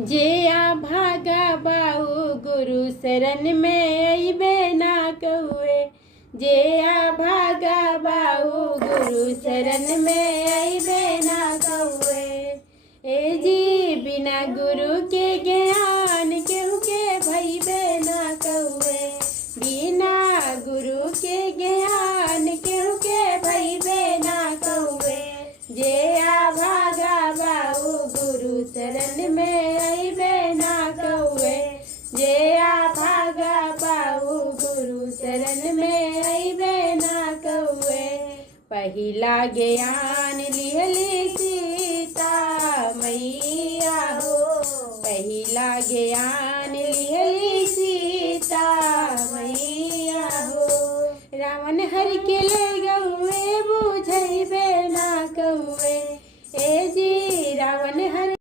जे आ भागा बाऊ गुरु शरण में अइबे ना कहुए। जे आ भागा बाऊ गुरु शरण में अइबे ना कहुए। ए जी बिना गुरु के ज्ञान केहू के भइबे ना कहुए। बिना गुरु के ज्ञान केहू के भइबे ना कहुए। जे आ भागा बाऊ गुरु शरण में अइबे ना कहुए। जे आ भागा बाऊ गुरु शरण में अइबे ना कहुए। पहिला ज्ञान